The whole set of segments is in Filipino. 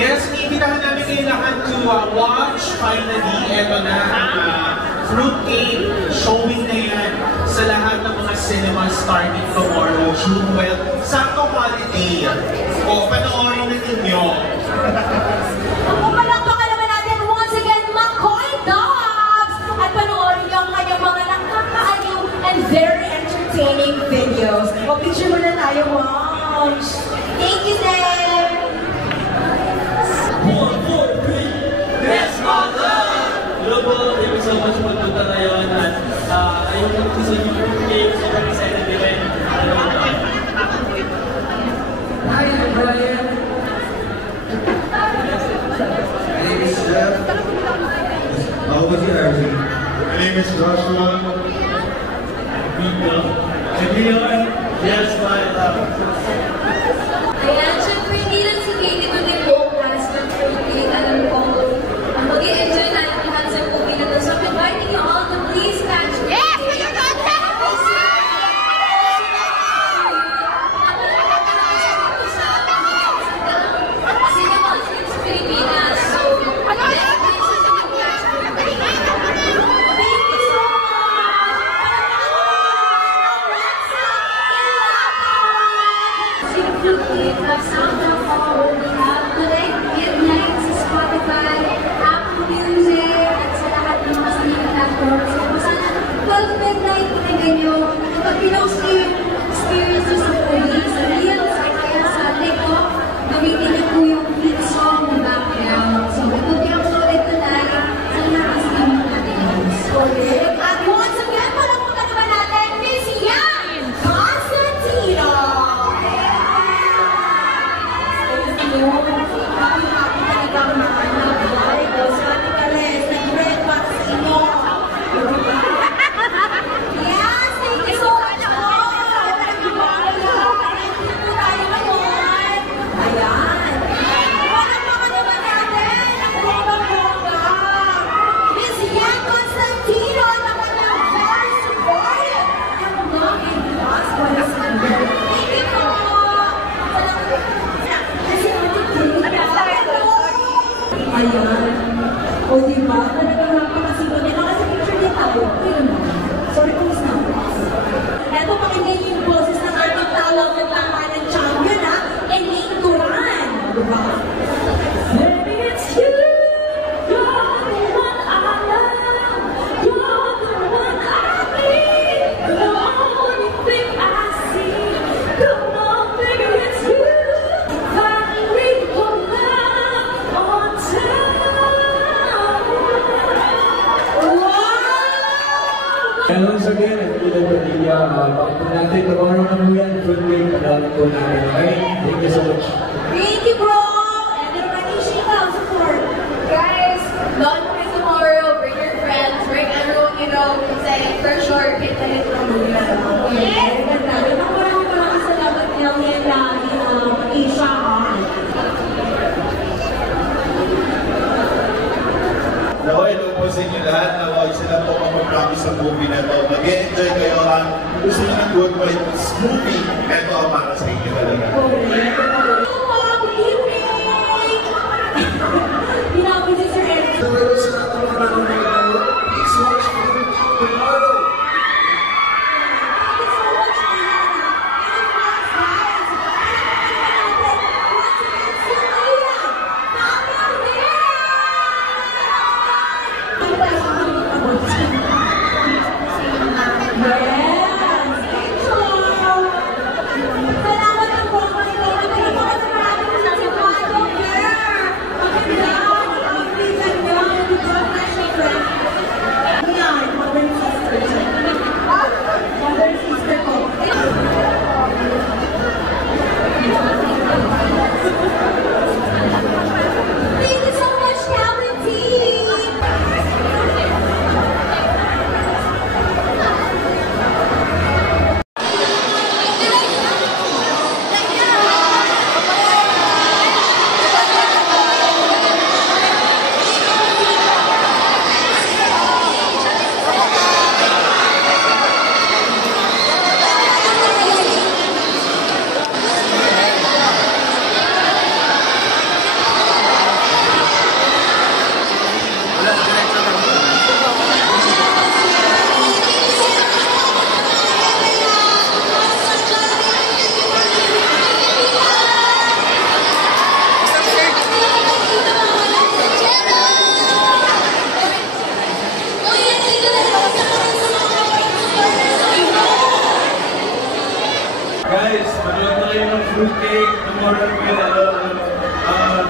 Yes, iibitahan namin kayo lahat to watch finally. Ito na ang Fruitcake. Showing na yan sa lahat ng mga cinemas starting tomorrow, June 12. Sakto holiday. O, panoorin na ninyo. Palakpakan naman natin once again, McCoy Dogs! At panoorin niyo ang kanyang mga nakakaaliw and very entertaining videos. O, picture muna tayo, moms! Thank you, Sir! 1, 4, 3, yes, mother! Hello po, thank you so much po punta ngayon at ayun po sa inyo yung game, sobrang excited din rin. Hi, I'm Brian. My name is Jeff. How was your RJ? My name is Joshua. Vito. And Leon, yes, my love. Ayan, syempre hindi lang si Katie, kundi buong cast ng Fruitcake. Alam ko, mag-i-enjoy natin lahat sa movie na to. So I'm inviting you all to please catch me. Yes! Cinemas in Pilipinas. So, O diba? Talagang napakasigaw nila kasi picture niya tayo. Pero na. Sorry kung saan. Eto, pakinggan yung boses ng ating tawag ng tahanan champion, ha? Elaine Duran. Diba? Baby, it's you. You're the one I love. You're the one I need. The only thing I see. Come on, baby, it's you. Finally, your love on time. Hello once again, I'm Ilan Padilla. Bakit natin tomorrow na po yan, Fruitcake, padalang po namin. Okay, thank you so much. Thank you, bro! And then, Manisha, support. guys, don't forget tomorrow, bring your friends, bring everyone you know, kasi for sure, hit na hit na movie na naman. Yes! Ganda. Maraming salamat niyo ngayon na Manisha, ha? Hello po sa inyo lahat. Nawag sila po ang mag-promise sa movie na ito. Mag-e-enjoy kayo ang gusto nyo ng good vibes movie. Ito ang para sa inyo talaga. Good evening! Pinapin si Sir Ed. Please watch tomorrow. Salamat ang buong mga ito.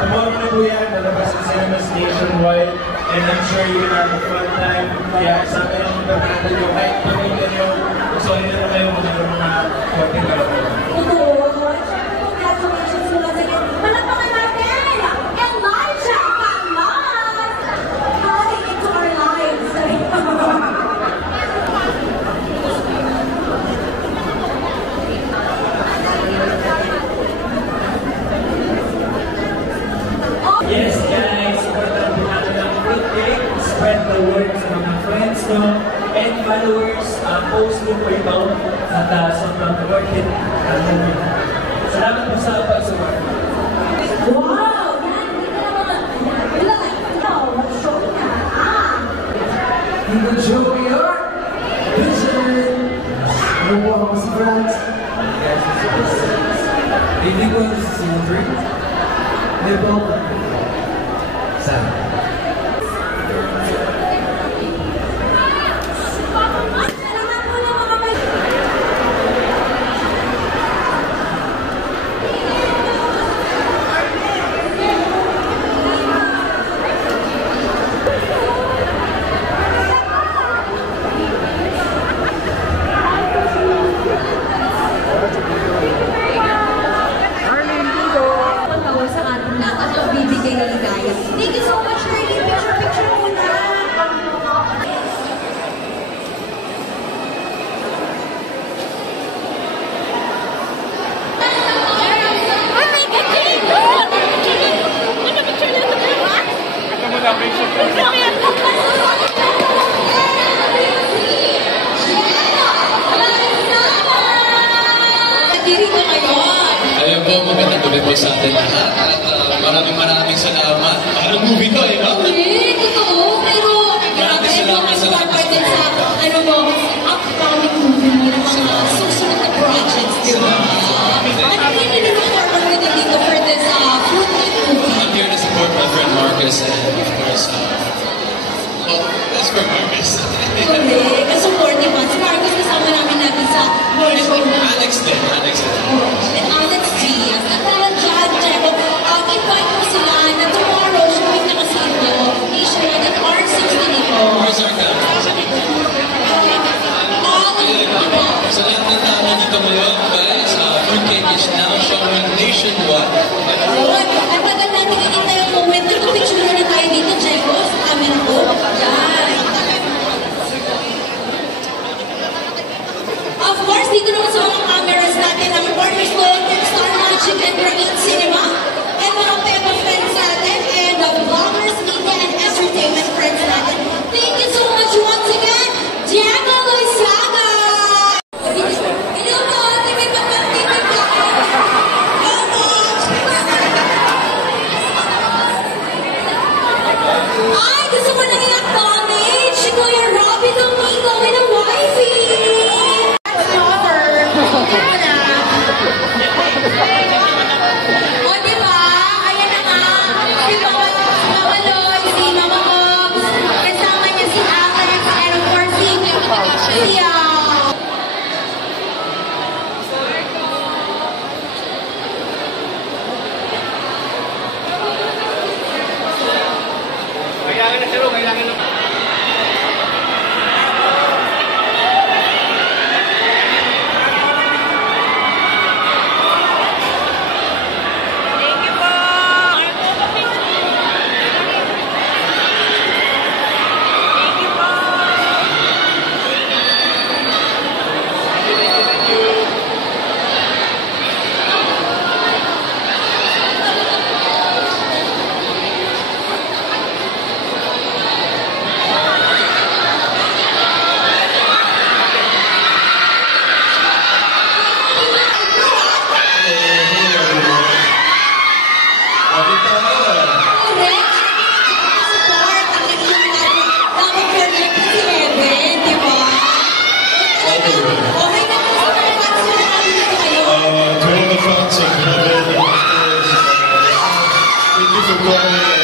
tomorrow na po yan, nalabas sa cinemas nationwide, and I'm sure you will have a fun time. Kaya sa akin ang magkakata nyo, kahit pamilya nyo, sorry na kayo mga konting kalapot. Congratulations once again. Palakpakan natin! Elijah Palas! Calling into our lives. Yes guys, supportan po natin ang Fruit Cake, spread the word sa mga friends nyo, and followers, post nyo po ito, at sobrang worth it. Salamat po sa pag-support. Wow! Yan! Hindi ka naman. Like, show na. You can show me your vision. No more was friends. If you want to see the dream, live over. Sam. Thank you so much, Shirley. Picture muna. Ayun po, magandang gabi po sa atin lahat. At maraming salamat. Parang movie to eh, no? Eh, totoo. Pero, Maraming salamat sa lahat ng support. ano mo, upcoming movie ng mga susunod na projects, di ba? At hindi na nag-forward mo din dito for this Fruit Cake movie. I'm here to support my friend Marcus and of course, well, that's for Marcus. Correct. Ka-supportive man. Si Marcos kasama namin natin sa more show na. Alex din. And Alex G. At John Diego, invite mo sila na tomorrow, showing na kasi ito, i-share at R60 nito. Where's our camera? Sa lahat ng tao dito ngayon, guys, Fruit Cake is now showing nationwide. At tagal natin inintay ang moment, picture na tayo dito, Diego, sa camera ko. Yan. Of course, dito naman sa mga cameras natin, ang partners ko, Star Magic and Brain Cinema, and mga Peppa friends natin, and the vloggers, media, and entertainment friends natin. Thank you so much once again, Diego Loizaga! Hello po, tingin pa po, tingin pa po. Ay, gusto ko lang i-acknowledge si Kuya Robby Domingo and ang wifey! O, diba? Ayan na nga. Si Mama Loy, si Mama Bobs, kasama niya si Alex, and of course, si Kailangan na. Thank you for calling.